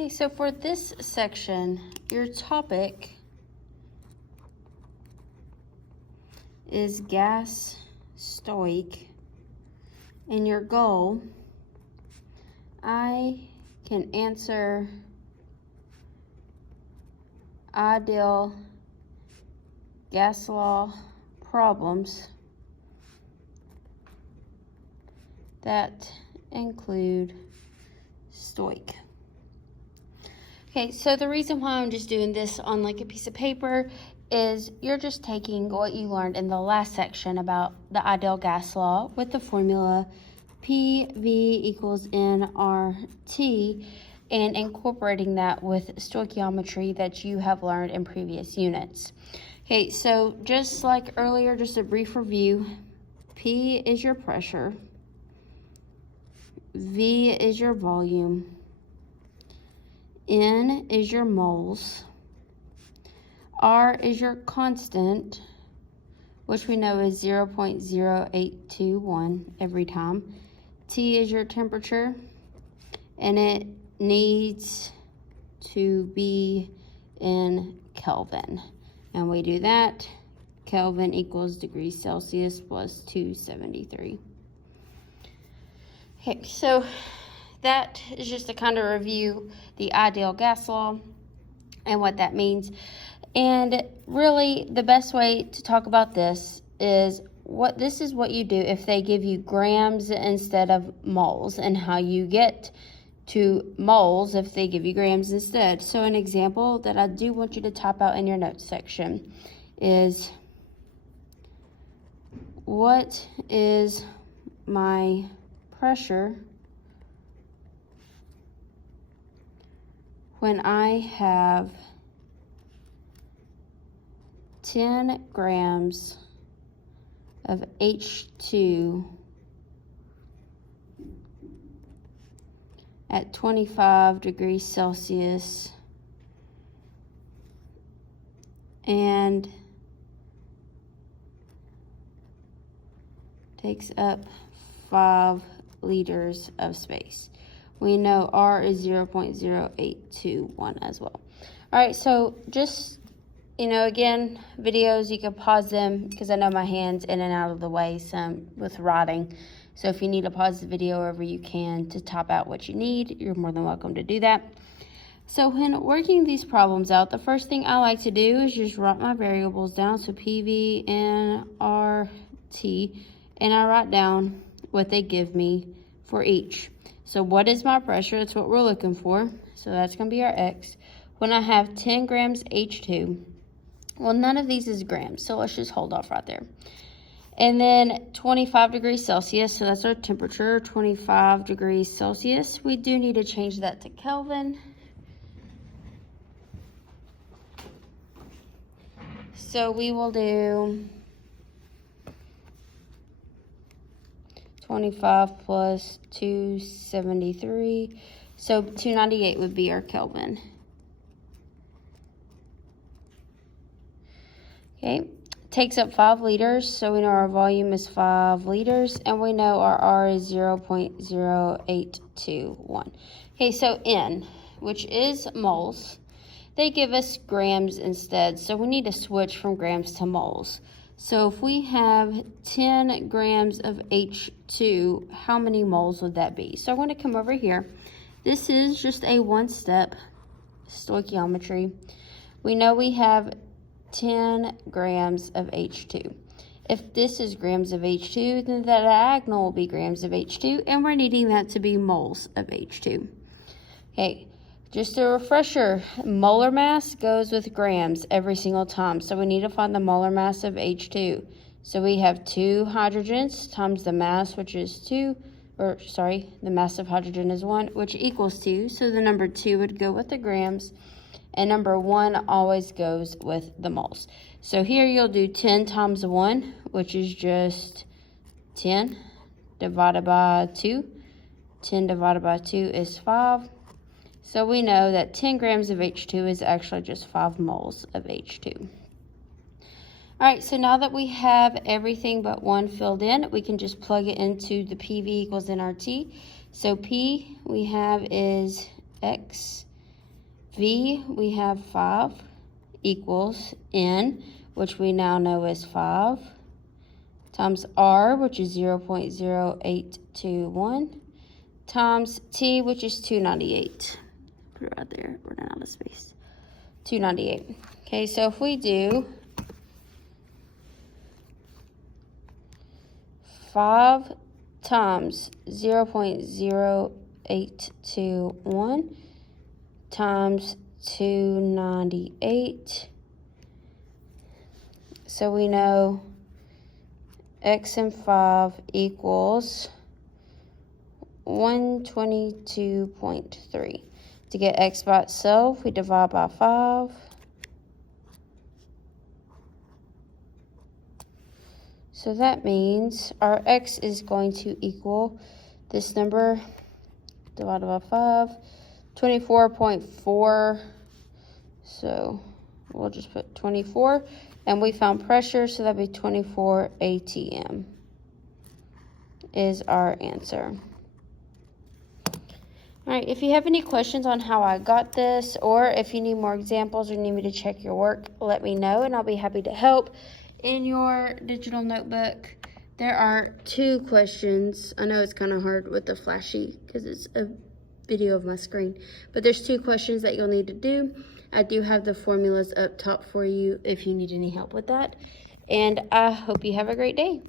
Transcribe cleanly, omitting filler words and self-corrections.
Okay, so for this section, your topic is gas stoich, and your goal, I can answer ideal gas law problems that include stoich. Okay, so the reason why I'm just doing this on like a piece of paper is you're just taking what you learned in the last section about the ideal gas law with the formula PV equals nRT and incorporating that with stoichiometry that you have learned in previous units. Okay, so just like earlier, just a brief review. P is your pressure, V is your volume, N is your moles, R is your constant, which we know is 0.0821 every time. T is your temperature, and it needs to be in Kelvin. And we do that. Kelvin equals degrees Celsius plus 273. Okay, so that is just to kind of review the ideal gas law and what that means. And really, the best way to talk about this is what you do if they give you grams instead of moles, and how you get to moles if they give you grams instead. So an example that I do want you to type out in your notes section is, what is my pressure when I have 10 grams of H2 at 25 degrees Celsius and takes up 5 liters of space. We know R is 0.0821 as well. All right, so just, again, videos, you can pause them because I know my hand's in and out of the way some with writing. So if you need to pause the video wherever you can to type out what you need, you're more than welcome to do that. So when working these problems out, the first thing I like to do is just write my variables down. So PV and RT, and I write down what they give me for each. So what is my pressure? That's what we're looking for. So that's going to be our X. When I have 10 grams H2, well, none of these is grams, so let's just hold off right there. And then 25 degrees Celsius, so that's our temperature, 25 degrees Celsius. We do need to change that to Kelvin. So we will do 25 plus 273, so 298 would be our Kelvin. Okay, takes up 5 liters, so we know our volume is 5 liters, and we know our R is 0.0821. Okay, so N, which is moles, they give us grams instead, so we need to switch from grams to moles. So if we have 10 grams of H2, how many moles would that be? So I'm going to come over here. This is just a one-step stoichiometry. We know we have 10 grams of H2. If this is grams of H2, then the diagonal will be grams of H2, and we're needing that to be moles of H2. Okay, just a refresher, molar mass goes with grams every single time, so we need to find the molar mass of H2. So we have 2 hydrogens times the mass, which is 2, the mass of hydrogen is 1, which equals 2, so the number 2 would go with the grams, and number 1 always goes with the moles. So here you'll do 10 times 1, which is just 10 divided by 2. 10 divided by 2 is 5. So we know that 10 grams of H2 is actually just 5 moles of H2. All right, so now that we have everything but 1 filled in, we can just plug it into the PV equals nRT. So P we have is X V, we have 5 equals N, which we now know is 5, times R, which is 0.0821, times T, which is 298. Put it right there, we're running out of space. 298. Okay, so if we do 5 times 0.0821 times 298, so we know x and 5 equals 122.3. To get x by itself, we divide by 5. So that means our x is going to equal this number divided by 5, 24.4. So we'll just put 24. And we found pressure, so that'd be 24 atm is our answer. All right, if you have any questions on how I got this, or if you need more examples or need me to check your work, let me know and I'll be happy to help. In your digital notebook, there are 2 questions. I know it's kind of hard with the flashy because it's a video of my screen, but there's 2 questions that you'll need to do. I do have the formulas up top for you if you need any help with that. And I hope you have a great day.